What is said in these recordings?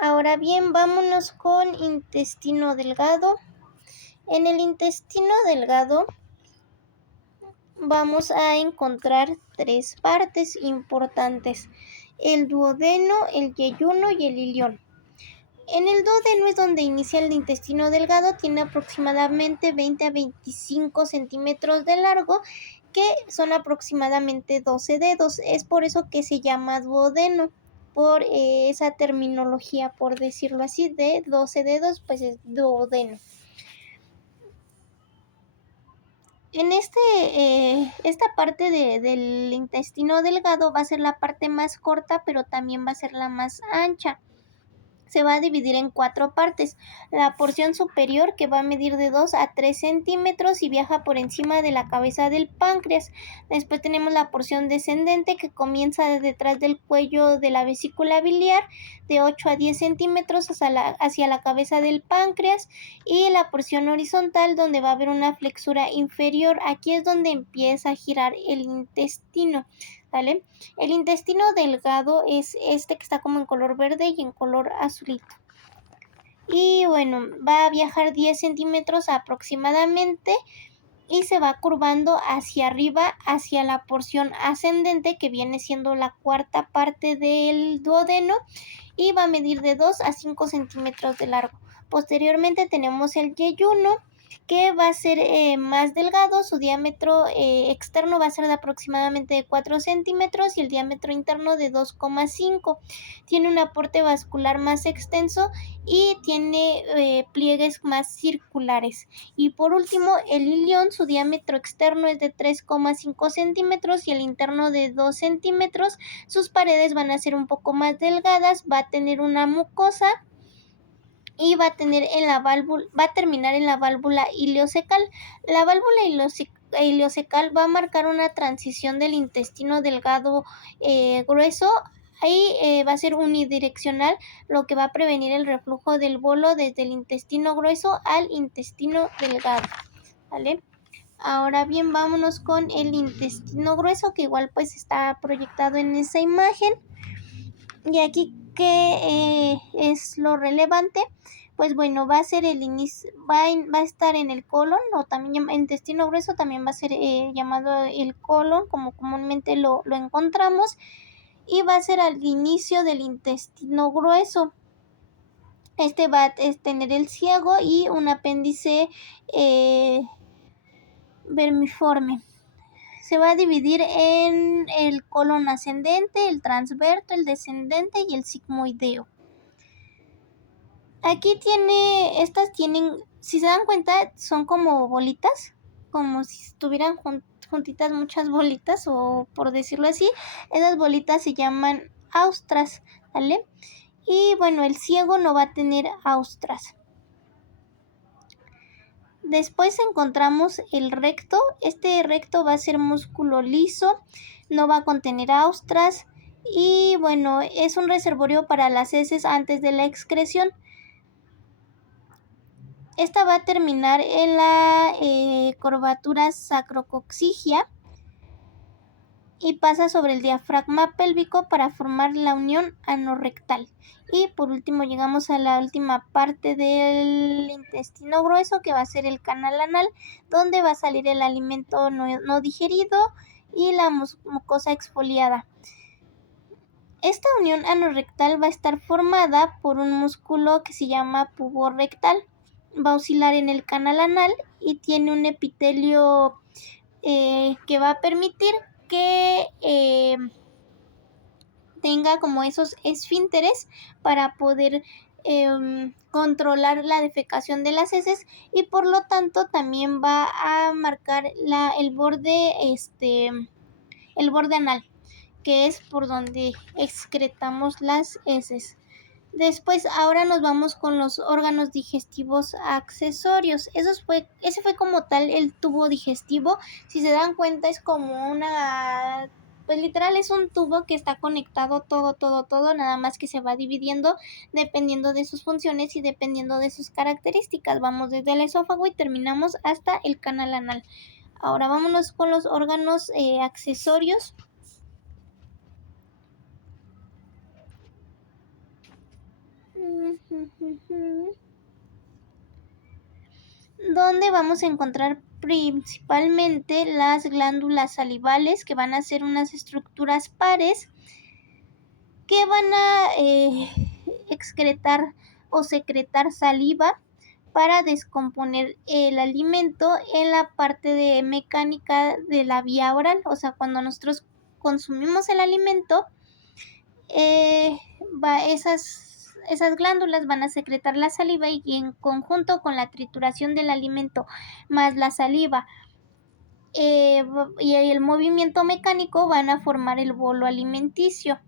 Ahora bien, vámonos con intestino delgado. En el intestino delgado vamos a encontrar tres partes importantes: el duodeno, el yeyuno y el ilión. En el duodeno es donde inicia el intestino delgado, tiene aproximadamente 20 a 25 centímetros de largo, que son aproximadamente 12 dedos. Es por eso que se llama duodeno, por esa terminología, por decirlo así, de 12 dedos, pues es duodeno. En esta parte del intestino delgado va a ser la parte más corta, pero también va a ser la más ancha. Se va a dividir en cuatro partes: la porción superior, que va a medir de 2 a 3 centímetros y viaja por encima de la cabeza del páncreas. Después tenemos la porción descendente, que comienza detrás del cuello de la vesícula biliar, de 8 a 10 centímetros hacia la cabeza del páncreas. Y la porción horizontal, donde va a haber una flexura inferior. Aquí es donde empieza a girar el intestino, ¿vale? El intestino delgado es este que está como en color verde y en color azulito. Y bueno, va a viajar 10 centímetros aproximadamente y se va curvando hacia arriba, hacia la porción ascendente, que viene siendo la cuarta parte del duodeno, y va a medir de 2 a 5 centímetros de largo. Posteriormente tenemos el yeyuno, que va a ser más delgado. Su diámetro externo va a ser de aproximadamente 4 centímetros y el diámetro interno de 2,5. Tiene un aporte vascular más extenso y tiene pliegues más circulares. Y por último, el ilión, su diámetro externo es de 3,5 centímetros y el interno de 2 centímetros. Sus paredes van a ser un poco más delgadas, va a tener una mucosa y va a terminar en la válvula ileocecal. La válvula ileocecal va a marcar una transición del intestino delgado grueso. Ahí va a ser unidireccional, lo que va a prevenir el reflujo del bolo desde el intestino grueso al intestino delgado, ¿vale? Ahora bien, vámonos con el intestino grueso, que igual pues está proyectado en esa imagen. Y aquí, ¿qué es lo relevante? Pues bueno, va a ser el inicio, va a estar en el colon, o también intestino grueso, también va a ser llamado el colon, como comúnmente lo encontramos, y va a ser al inicio del intestino grueso. Este va a tener el ciego y un apéndice vermiforme. Se va a dividir en el colon ascendente, el transverso, el descendente y el sigmoideo. Aquí estas tienen, si se dan cuenta, son como bolitas, como si estuvieran juntitas muchas bolitas, o por decirlo así. Esas bolitas se llaman austras, ¿vale? Y bueno, el ciego no va a tener austras. Después encontramos el recto. Este recto va a ser músculo liso, no va a contener austras y bueno, es un reservorio para las heces antes de la excreción. Esta va a terminar en la curvatura sacrocoxigia y pasa sobre el diafragma pélvico para formar la unión anorrectal. Y por último llegamos a la última parte del intestino grueso, que va a ser el canal anal, donde va a salir el alimento no digerido y la mucosa exfoliada. Esta unión anorrectal va a estar formada por un músculo que se llama pubo rectal. Va a oscilar en el canal anal y tiene un epitelio que va a permitir que tenga como esos esfínteres para poder controlar la defecación de las heces, y por lo tanto también va a marcar el borde anal, que es por donde excretamos las heces. Después, ahora nos vamos con los órganos digestivos accesorios. Ese fue como tal el tubo digestivo. Si se dan cuenta, es como pues literal es un tubo que está conectado todo, nada más que se va dividiendo dependiendo de sus funciones y dependiendo de sus características. Vamos desde el esófago y terminamos hasta el canal anal. Ahora vámonos con los órganos accesorios. donde vamos a encontrar principalmente las glándulas salivales, que van a ser unas estructuras pares que van a excretar o secretar saliva para descomponer el alimento en la parte de mecánica de la vía oral. O sea, cuando nosotros consumimos el alimento, esas glándulas van a secretar la saliva, y en conjunto con la trituración del alimento más la saliva y el movimiento mecánico van a formar el bolo alimenticio.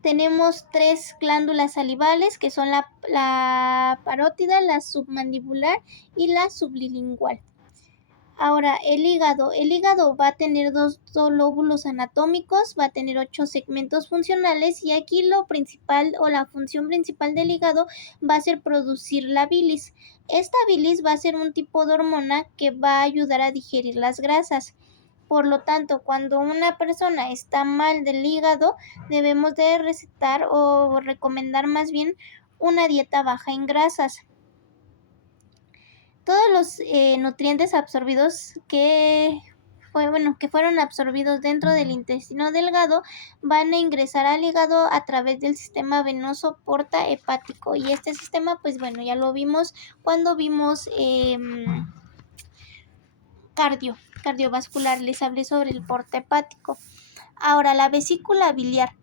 Tenemos 3 glándulas salivales, que son la parótida, la submandibular y la sublingual. Ahora, el hígado. El hígado va a tener 2 lóbulos anatómicos, va a tener 8 segmentos funcionales, y aquí lo principal o la función principal del hígado va a ser producir la bilis. Esta bilis va a ser un tipo de hormona que va a ayudar a digerir las grasas. Por lo tanto, cuando una persona está mal del hígado, debemos de recetar o recomendar más bien una dieta baja en grasas. Todos los nutrientes absorbidos que fueron absorbidos dentro del intestino delgado van a ingresar al hígado a través del sistema venoso porta hepático, y este sistema ya lo vimos cuando vimos cardiovascular, les hablé sobre el porta hepático. Ahora, la vesícula biliar.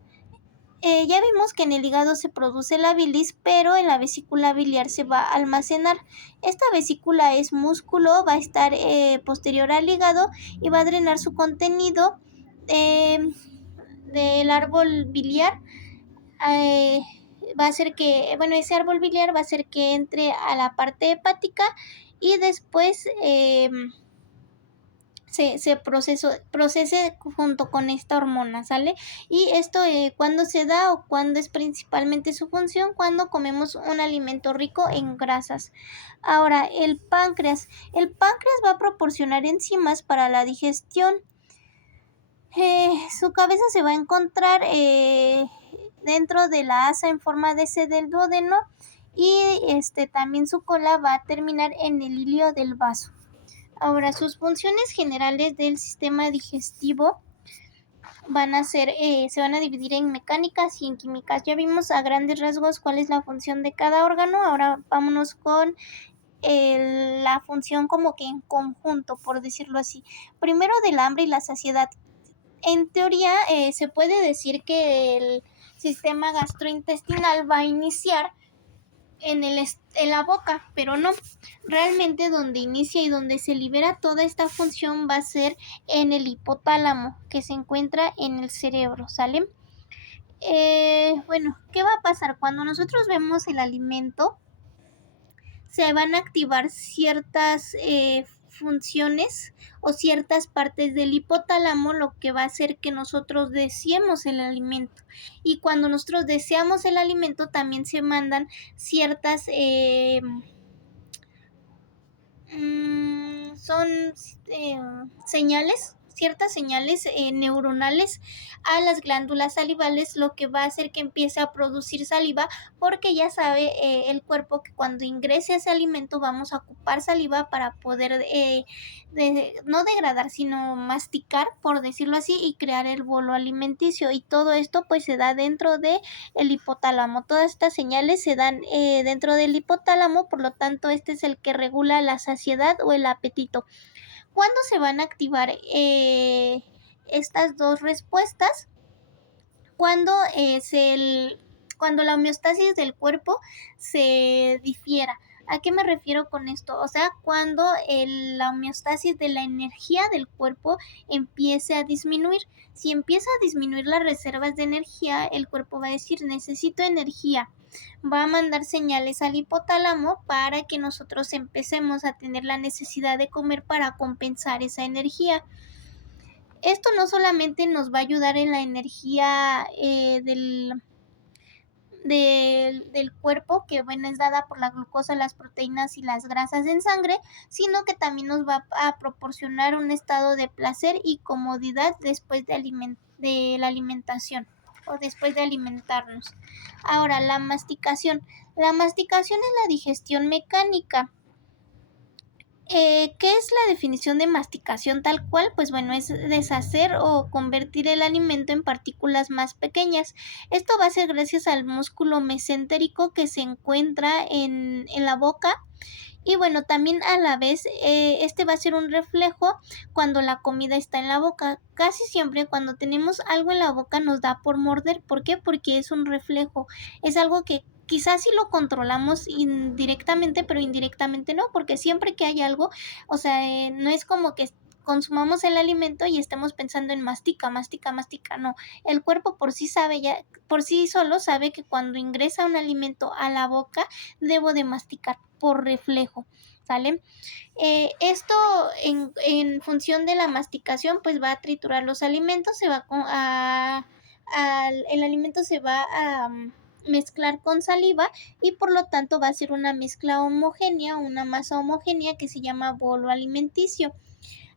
Ya vimos que en el hígado se produce la bilis, pero en la vesícula biliar se va a almacenar. Esta vesícula es músculo, va a estar posterior al hígado y va a drenar su contenido del árbol biliar. Va a hacer que, ese árbol biliar va a hacer que entre a la parte hepática, y después se procese junto con esta hormona, ¿sale? Y esto cuando se da o cuando es principalmente su función, cuando comemos un alimento rico en grasas. Ahora, el páncreas. El páncreas va a proporcionar enzimas para la digestión. Su cabeza se va a encontrar dentro de la asa en forma de C del duodeno, y también su cola va a terminar en el hilio del vaso. Ahora, sus funciones generales del sistema digestivo se van a dividir en mecánicas y en químicas. Ya vimos a grandes rasgos cuál es la función de cada órgano. Ahora vámonos con la función como que en conjunto, por decirlo así. Primero, del hambre y la saciedad. En teoría, se puede decir que el sistema gastrointestinal va a iniciar en la boca, pero no. Realmente donde inicia y donde se libera toda esta función va a ser en el hipotálamo, que se encuentra en el cerebro, ¿sale? ¿Qué va a pasar? Cuando nosotros vemos el alimento, se van a activar ciertas funciones o ciertas partes del hipotálamo, lo que va a hacer que nosotros deseemos el alimento. Y cuando nosotros deseamos el alimento, también se mandan ciertas ciertas señales neuronales a las glándulas salivales, lo que va a hacer que empiece a producir saliva, porque ya sabe el cuerpo que cuando ingrese ese alimento vamos a ocupar saliva para poder no degradar, sino masticar, por decirlo así, y crear el bolo alimenticio. Y todo esto se da dentro de el hipotálamo. Todas estas señales se dan dentro del hipotálamo, por lo tanto este es el que regula la saciedad o el apetito. ¿Cuándo se van a activar estas dos respuestas? Cuando la homeostasis del cuerpo se difiera. ¿A qué me refiero con esto? O sea, cuando la homeostasis de la energía del cuerpo empiece a disminuir. Si empieza a disminuir las reservas de energía, el cuerpo va a decir: necesito energía. Va a mandar señales al hipotálamo para que nosotros empecemos a tener la necesidad de comer para compensar esa energía. Esto no solamente nos va a ayudar en la energía del cuerpo, que es dada por la glucosa, las proteínas y las grasas en sangre, sino que también nos va a proporcionar un estado de placer y comodidad después de la alimentación. o después de alimentarnos. Ahora, la masticación. La masticación es la digestión mecánica. ¿Qué es la definición de masticación tal cual? Pues bueno, es deshacer o convertir el alimento en partículas más pequeñas. Esto va a ser gracias al músculo mesentérico que se encuentra en la boca. Y bueno, también a la vez este va a ser un reflejo cuando la comida está en la boca. Casi siempre cuando tenemos algo en la boca nos da por morder. ¿Por qué? Porque es un reflejo. Es algo que quizás sí lo controlamos indirectamente, pero indirectamente no, porque siempre que hay algo, o sea, no es como que consumamos el alimento y estemos pensando en mastica, mastica, mastica, no. El cuerpo por sí sabe ya, por sí solo sabe que cuando ingresa un alimento a la boca, debo de masticar por reflejo, ¿sale? Esto en función de la masticación, pues va a triturar los alimentos, el alimento se va a mezclar con saliva y por lo tanto va a ser una mezcla homogénea, una masa homogénea que se llama bolo alimenticio.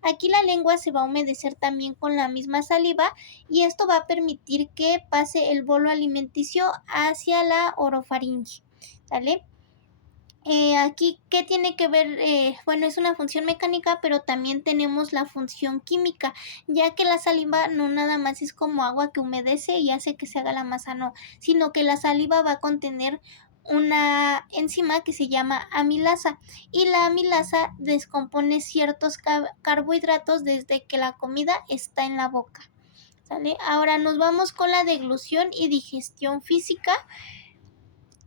Aquí la lengua se va a humedecer también con la misma saliva y esto va a permitir que pase el bolo alimenticio hacia la orofaringe, ¿sale? Aquí, ¿qué tiene que ver? Bueno, es una función mecánica, pero también tenemos la función química, ya que la saliva no nada más es como agua que humedece y hace que se haga la masa, no, sino que la saliva va a contener una enzima que se llama amilasa y la amilasa descompone ciertos carbohidratos desde que la comida está en la boca, ¿sale? Ahora nos vamos con la deglución y digestión física,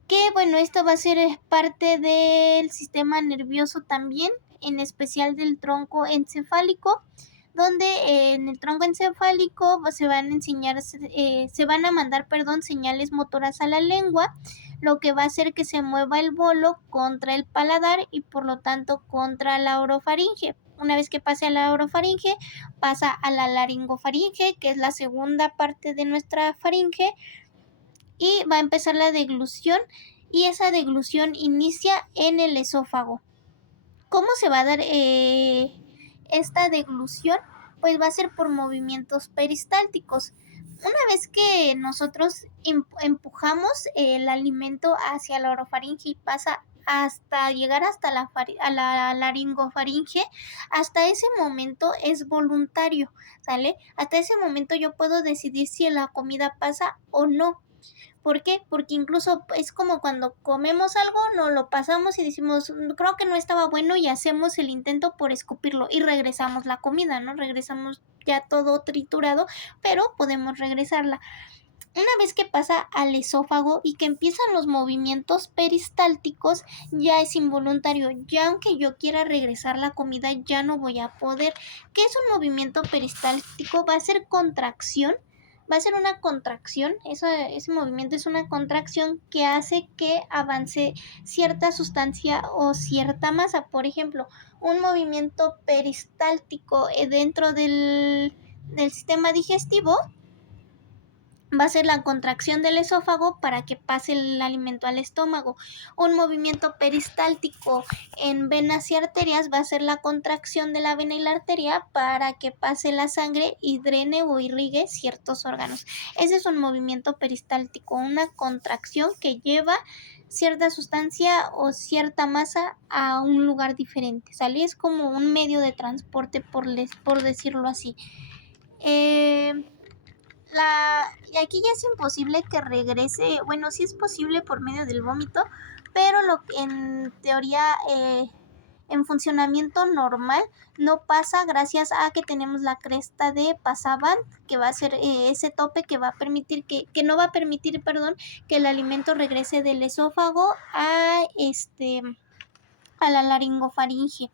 que bueno, esto va a ser parte del sistema nervioso también, en especial del tronco encefálico, donde en el tronco encefálico se van a enseñar, se van a mandar, señales motoras a la lengua, lo que va a hacer que se mueva el bolo contra el paladar y por lo tanto contra la orofaringe. Una vez que pase a la orofaringe, pasa a la laringofaringe, que es la segunda parte de nuestra faringe, y va a empezar la deglución y esa deglución inicia en el esófago. ¿Cómo se va a dar esta deglución? Pues va a ser por movimientos peristálticos. Una vez que nosotros empujamos el alimento hacia la orofaringe y pasa hasta llegar hasta la laringofaringe, hasta ese momento es voluntario, ¿sale? Hasta ese momento yo puedo decidir si la comida pasa o no. ¿Por qué? Porque incluso es como cuando comemos algo, nos lo pasamos y decimos, creo que no estaba bueno y hacemos el intento por escupirlo y regresamos la comida, ¿no? Regresamos ya todo triturado, pero podemos regresarla. Una vez que pasa al esófago y que empiezan los movimientos peristálticos, ya es involuntario. Ya aunque yo quiera regresar la comida, ya no voy a poder. ¿Qué es un movimiento peristáltico? Va a ser contracción. Va a ser una contracción, ese movimiento es una contracción que hace que avance cierta sustancia o cierta masa. Por ejemplo, un movimiento peristáltico dentro del sistema digestivo va a ser la contracción del esófago para que pase el alimento al estómago. Un movimiento peristáltico en venas y arterias va a ser la contracción de la vena y la arteria para que pase la sangre y drene o irrigue ciertos órganos. Ese es un movimiento peristáltico, una contracción que lleva cierta sustancia o cierta masa a un lugar diferente, ¿sale? Es como un medio de transporte, por decirlo así. Y aquí ya es imposible que regrese, bueno, sí es posible por medio del vómito, pero en teoría, en funcionamiento normal, no pasa gracias a que tenemos la cresta de Passavant, que va a ser ese tope que va a permitir que no va a permitir, que el alimento regrese del esófago a la laringofaringe.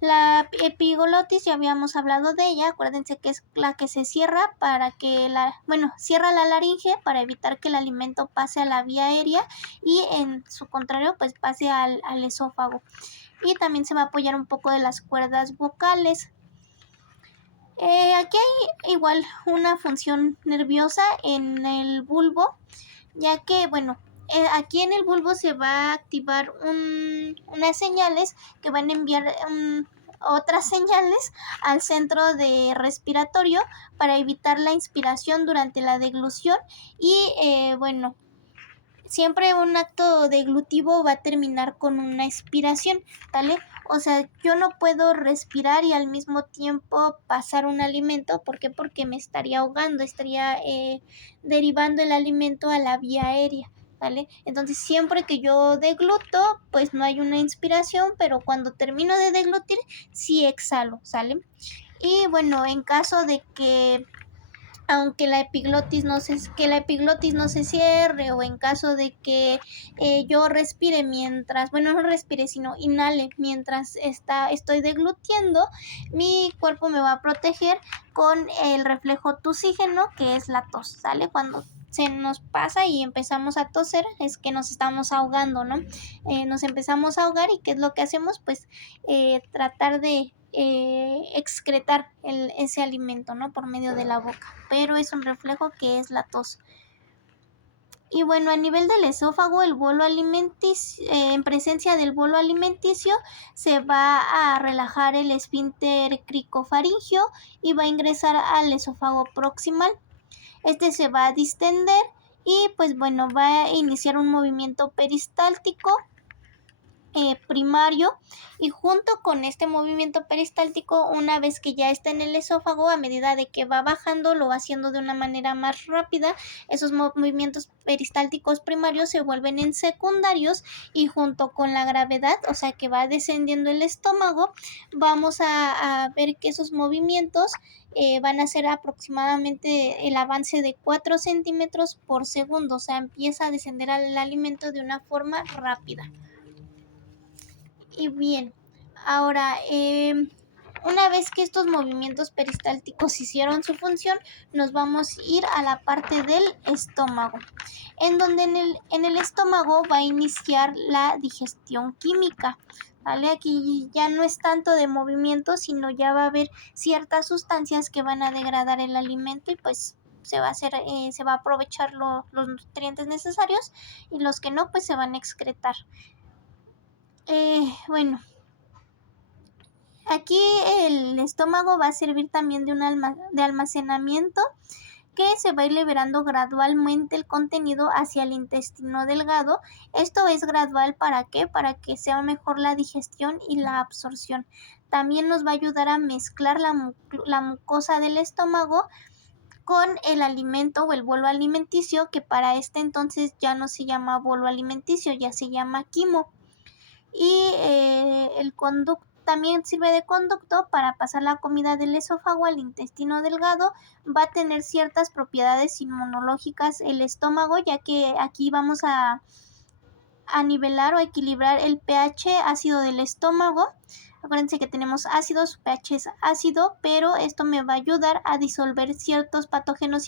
La epiglotis ya habíamos hablado de ella, acuérdense que es la que se cierra cierra la laringe para evitar que el alimento pase a la vía aérea y en su contrario pues pase al esófago. Y también se va a apoyar un poco de las cuerdas vocales. Aquí hay igual una función nerviosa en el bulbo, ya que aquí en el bulbo se va a activar unas señales que van a enviar otras señales al centro de respiratorio para evitar la inspiración durante la deglución y bueno, siempre un acto deglutivo va a terminar con una expiración, ¿vale? O sea, yo no puedo respirar y al mismo tiempo pasar un alimento. ¿Por qué? Porque me estaría ahogando, estaría derivando el alimento a la vía aérea, ¿vale? Entonces, siempre que yo degluto, pues no hay una inspiración, pero cuando termino de deglutir, sí exhalo, ¿sale? Y bueno, en caso de que aunque la epiglotis no se cierre, o en caso de que yo respire mientras, bueno, no respire, sino inhale mientras estoy deglutiendo, mi cuerpo me va a proteger con el reflejo tusígeno, que es la tos, ¿sale? Cuando se nos pasa y empezamos a toser, es que nos estamos ahogando, ¿no? Nos empezamos a ahogar y ¿qué es lo que hacemos? Pues tratar de excretar ese alimento, ¿no? Por medio de la boca, pero es un reflejo que es la tos. Y bueno, a nivel del esófago, el bolo alimenticio, en presencia del bolo alimenticio, se va a relajar el esfínter cricofaringio y va a ingresar al esófago proximal. Este se va a distender y pues bueno, va a iniciar un movimiento peristáltico primario, y junto con este movimiento peristáltico, una vez que ya está en el esófago, a medida de que va bajando, lo va haciendo de una manera más rápida. Esos movimientos peristálticos primarios se vuelven en secundarios, y junto con la gravedad, o sea que va descendiendo el estómago, vamos a ver que esos movimientos van a ser aproximadamente el avance de 4 centímetros por segundo, o sea, empieza a descender al alimento de una forma rápida. Y bien, ahora, una vez que estos movimientos peristálticos hicieron su función, nos vamos a ir a la parte del estómago, en donde en el estómago va a iniciar la digestión química, ¿vale? Aquí ya no es tanto de movimiento, sino ya va a haber ciertas sustancias que van a degradar el alimento, y pues se va a aprovechar los nutrientes necesarios, y los que no, pues se van a excretar. Bueno, aquí el estómago va a servir también de almacenamiento, que se va a ir liberando gradualmente el contenido hacia el intestino delgado. Esto es gradual, ¿para qué? Para que sea mejor la digestión y la absorción. También nos va a ayudar a mezclar la mucosa del estómago con el alimento o el bolo alimenticio, que para este entonces ya no se llama bolo alimenticio, ya se llama quimo. Y el conducto también sirve de conducto para pasar la comida del esófago al intestino delgado. Va a tener ciertas propiedades inmunológicas el estómago, ya que aquí vamos a nivelar o equilibrar el pH ácido del estómago. Acuérdense que tenemos ácido, su pH es ácido, pero esto me va a ayudar a disolver ciertos patógenos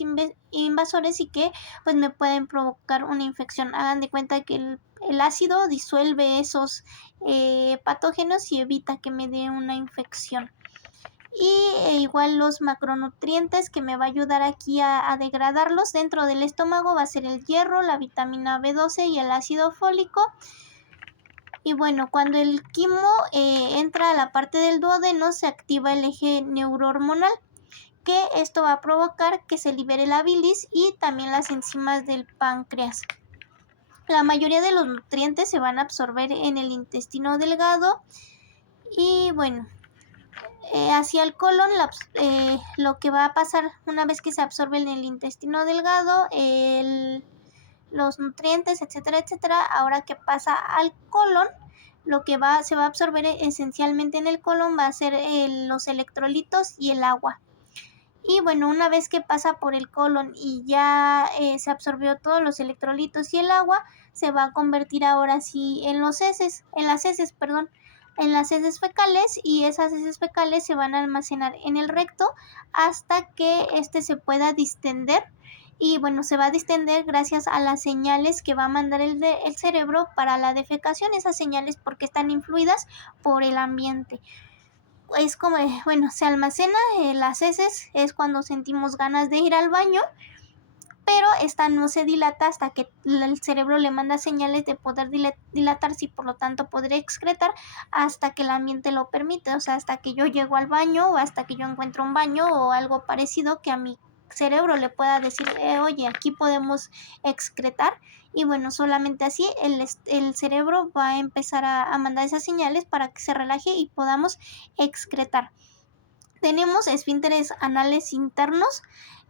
invasores y que pues me pueden provocar una infección. Hagan de cuenta que el ácido disuelve esos patógenos y evita que me dé una infección. Y igual los macronutrientes que me va a ayudar aquí a degradarlos dentro del estómago va a ser el hierro, la vitamina B12 y el ácido fólico. Y bueno, cuando el quimo entra a la parte del duodeno, se activa el eje neurohormonal, que esto va a provocar que se libere la bilis y también las enzimas del páncreas. La mayoría de los nutrientes se van a absorber en el intestino delgado. Y bueno, hacia el colon, lo que va a pasar una vez que se absorbe en el intestino delgado, los nutrientes, etcétera, etcétera. Ahora que pasa al colon, lo que se va a absorber esencialmente en el colon va a ser los electrolitos y el agua. Y bueno, una vez que pasa por el colon y ya se absorbió todos los electrolitos y el agua, se va a convertir ahora sí en las heces fecales, y esas heces fecales se van a almacenar en el recto hasta que este se pueda distender. Y bueno, se va a distender gracias a las señales que va a mandar el cerebro para la defecación. Esas señales, porque están influidas por el ambiente. Es como, bueno, se almacena las heces, es cuando sentimos ganas de ir al baño, pero esta no se dilata hasta que el cerebro le manda señales de poder dilatarse y por lo tanto poder excretar hasta que el ambiente lo permite, o sea, hasta que yo llego al baño o hasta que yo encuentro un baño o algo parecido que a mi cerebro le pueda decir, oye, aquí podemos excretar. Y bueno, solamente así el cerebro va a empezar a mandar esas señales para que se relaje y podamos excretar. Tenemos esfínteres anales internos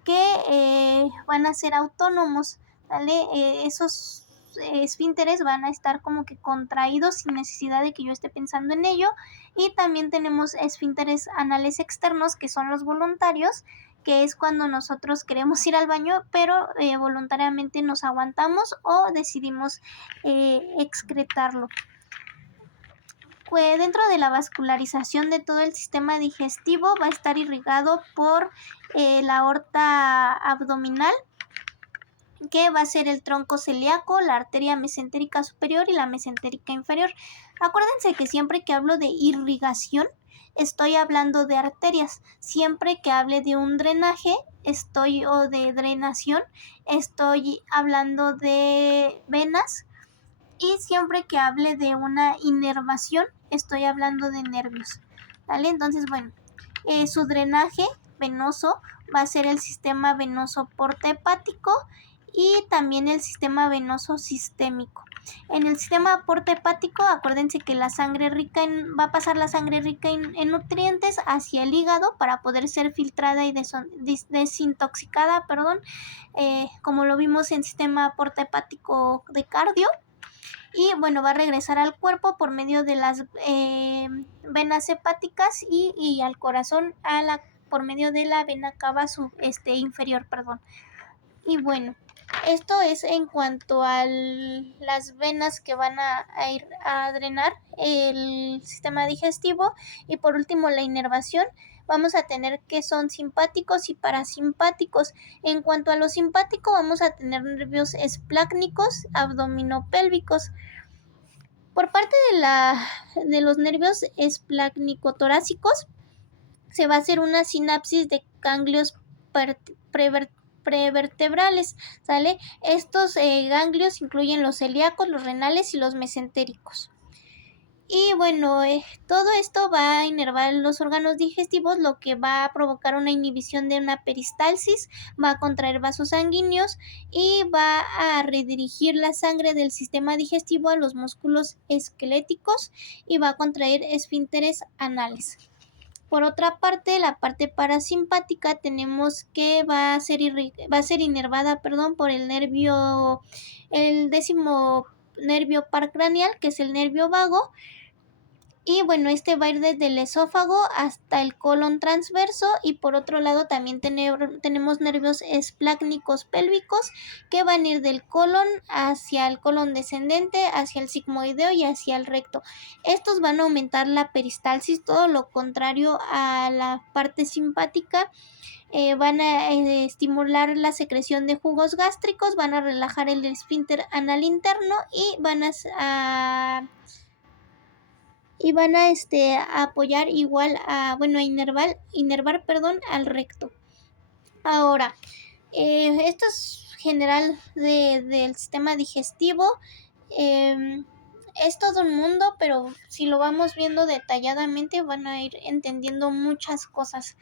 que van a ser autónomos, ¿vale? Esos esfínteres van a estar como que contraídos sin necesidad de que yo esté pensando en ello. Y también tenemos esfínteres anales externos, que son los voluntarios, que es cuando nosotros queremos ir al baño, pero voluntariamente nos aguantamos o decidimos excretarlo. Dentro de la vascularización de todo el sistema digestivo va a estar irrigado por la aorta abdominal, que va a ser el tronco celíaco, la arteria mesentérica superior y la mesentérica inferior. Acuérdense que siempre que hablo de irrigación estoy hablando de arterias. Siempre que hable de un drenaje o de drenación estoy hablando de venas. Y siempre que hable de una inervación, estoy hablando de nervios, ¿vale? Entonces, bueno, su drenaje venoso va a ser el sistema venoso porta-hepático y también el sistema venoso sistémico. En el sistema porta-hepático, acuérdense que va a pasar la sangre rica en nutrientes hacia el hígado para poder ser filtrada y desintoxicada, como lo vimos en el sistema porta-hepático de cardio. Y bueno, va a regresar al cuerpo por medio de las venas hepáticas y al corazón por medio de la vena cava inferior. Y bueno, esto es en cuanto a las venas que van a ir a drenar el sistema digestivo. Y por último, la inervación. Vamos a tener que son simpáticos y parasimpáticos. En cuanto a lo simpático, vamos a tener nervios esplácnicos, abdominopélvicos. Por parte de los nervios esplácnico-torácicos, se va a hacer una sinapsis de ganglios prevertebrales, ¿sale? Estos ganglios incluyen los celíacos, los renales y los mesentéricos. Y bueno, todo esto va a inervar los órganos digestivos, lo que va a provocar una inhibición de una peristalsis, va a contraer vasos sanguíneos y va a redirigir la sangre del sistema digestivo a los músculos esqueléticos y va a contraer esfínteres anales. Por otra parte, la parte parasimpática tenemos que va a ser inervada, por el décimo nervio paracranial, que es el nervio vago. Y bueno, este va a ir desde el esófago hasta el colon transverso. Y por otro lado también tenemos nervios esplácnicos pélvicos que van a ir del colon hacia el colon descendente, hacia el sigmoideo y hacia el recto. Estos van a aumentar la peristalsis, todo lo contrario a la parte simpática. Van a estimular la secreción de jugos gástricos, van a relajar el esfínter anal interno y van a apoyar igual a inervar al recto. Ahora, esto es general del sistema digestivo. Es todo un mundo, pero si lo vamos viendo detalladamente van a ir entendiendo muchas cosas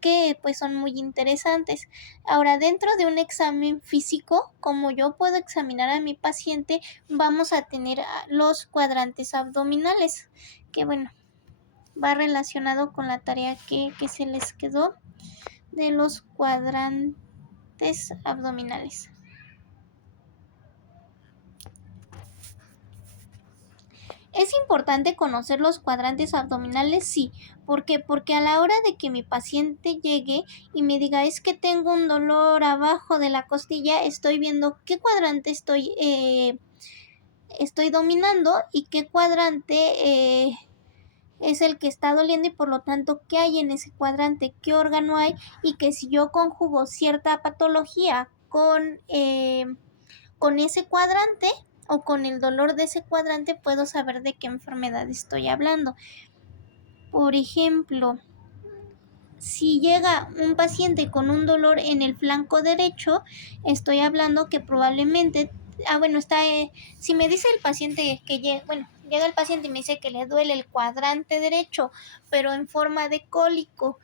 que pues son muy interesantes. Ahora, dentro de un examen físico, como yo puedo examinar a mi paciente, vamos a tener los cuadrantes abdominales, que bueno, va relacionado con la tarea que se les quedó de los cuadrantes abdominales. ¿Es importante conocer los cuadrantes abdominales? Sí. ¿Por qué? Porque a la hora de que mi paciente llegue y me diga es que tengo un dolor abajo de la costilla, estoy viendo qué cuadrante estoy dominando y qué cuadrante es el que está doliendo y por lo tanto qué hay en ese cuadrante, qué órgano hay, y que si yo conjugo cierta patología con ese cuadrante o con el dolor de ese cuadrante, puedo saber de qué enfermedad estoy hablando. Por ejemplo, Si llega un paciente con un dolor en el flanco derecho, estoy hablando que probablemente, si me dice el paciente que llega el paciente y me dice que le duele el cuadrante derecho, pero en forma de cólico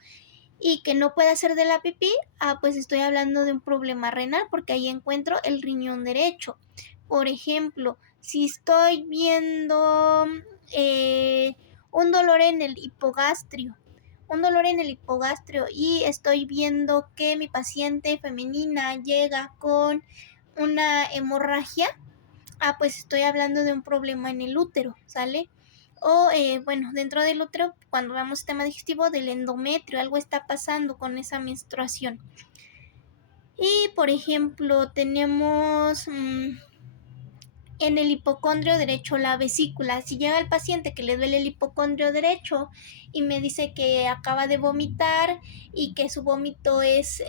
y que no puede hacer de la pipí, pues estoy hablando de un problema renal porque ahí encuentro el riñón derecho. Por ejemplo, si estoy viendo un dolor en el hipogastrio, y estoy viendo que mi paciente femenina llega con una hemorragia, pues estoy hablando de un problema en el útero, ¿sale? O dentro del útero, cuando veamos sistema digestivo, del endometrio, algo está pasando con esa menstruación. Y por ejemplo tenemos en el hipocondrio derecho la vesícula. Si llega el paciente que le duele el hipocondrio derecho y me dice que acaba de vomitar y que su vómito es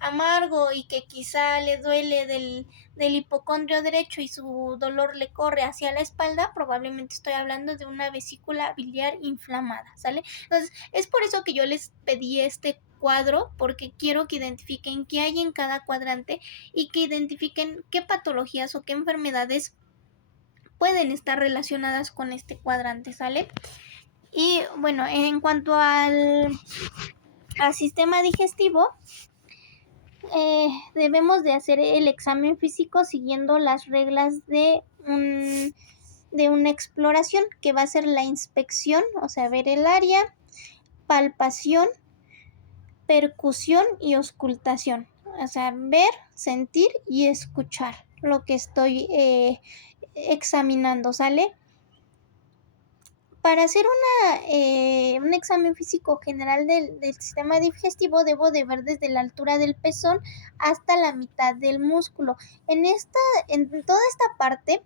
amargo y que quizá le duele del hipocondrio derecho y su dolor le corre hacia la espalda, probablemente estoy hablando de una vesícula biliar inflamada, ¿sale? Entonces, es por eso que yo les pedí este cuadro, porque quiero que identifiquen qué hay en cada cuadrante y que identifiquen qué patologías o qué enfermedades pueden estar relacionadas con este cuadrante, ¿sale? Y bueno, en cuanto al sistema digestivo, debemos de hacer el examen físico siguiendo las reglas de una exploración, que va a ser la inspección, o sea, ver el área, palpación, percusión y auscultación. O sea, ver, sentir y escuchar lo que estoy examinando, ¿sale? Para hacer un examen físico general del sistema digestivo, debo de ver desde la altura del pezón hasta la mitad del músculo. En toda esta parte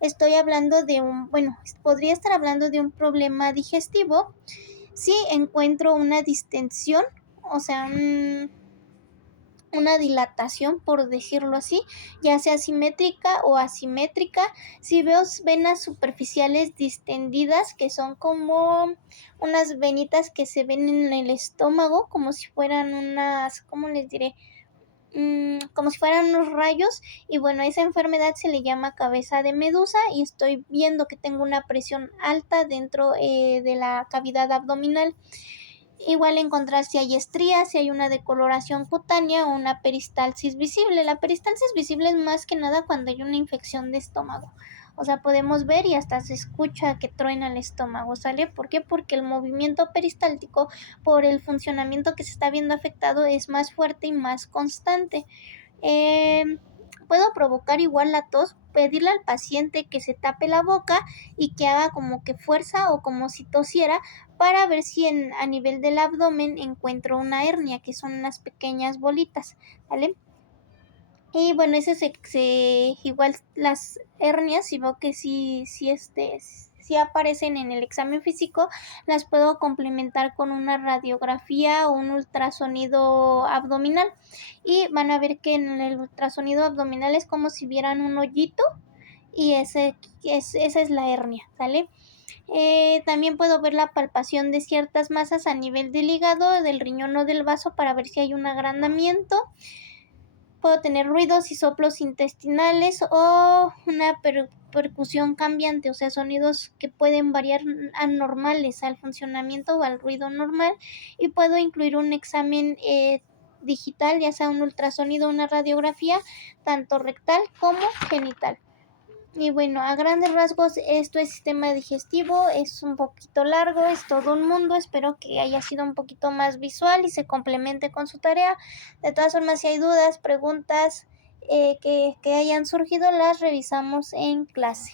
estoy hablando podría estar hablando de un problema digestivo si encuentro una distensión, o sea, una dilatación, por decirlo así, ya sea simétrica o asimétrica. Si veo venas superficiales distendidas, que son como unas venitas que se ven en el estómago, como si fueran ¿cómo les diré? Como si fueran unos rayos, y bueno, esa enfermedad se le llama cabeza de medusa, y estoy viendo que tengo una presión alta dentro de la cavidad abdominal. Igual encontrar si hay estrías, si hay una decoloración cutánea o una peristalsis visible. La peristalsis visible es más que nada cuando hay una infección de estómago. O sea, podemos ver y hasta se escucha que truena el estómago, ¿sale? ¿Por qué? Porque el movimiento peristáltico, por el funcionamiento que se está viendo afectado, es más fuerte y más constante. Puedo provocar igual la tos, pedirle al paciente que se tape la boca y que haga como que fuerza o como si tosiera, para ver si a nivel del abdomen encuentro una hernia, que son unas pequeñas bolitas, ¿vale? Y bueno, igual las hernias, si veo que sí aparecen en el examen físico, las puedo complementar con una radiografía o un ultrasonido abdominal, y van a ver que en el ultrasonido abdominal es como si vieran un hoyito, y esa es la hernia, ¿sale? También puedo ver la palpación de ciertas masas a nivel del hígado, del riñón o del vaso, para ver si hay un agrandamiento. Puedo tener ruidos y soplos intestinales o una percusión cambiante, o sea, sonidos que pueden variar anormales al funcionamiento o al ruido normal. Y puedo incluir un examen digital, ya sea un ultrasonido o una radiografía, tanto rectal como genital. Y bueno, a grandes rasgos esto es sistema digestivo, es un poquito largo, es todo un mundo. Espero que haya sido un poquito más visual y se complemente con su tarea. De todas formas, si hay dudas, preguntas que hayan surgido, las revisamos en clase.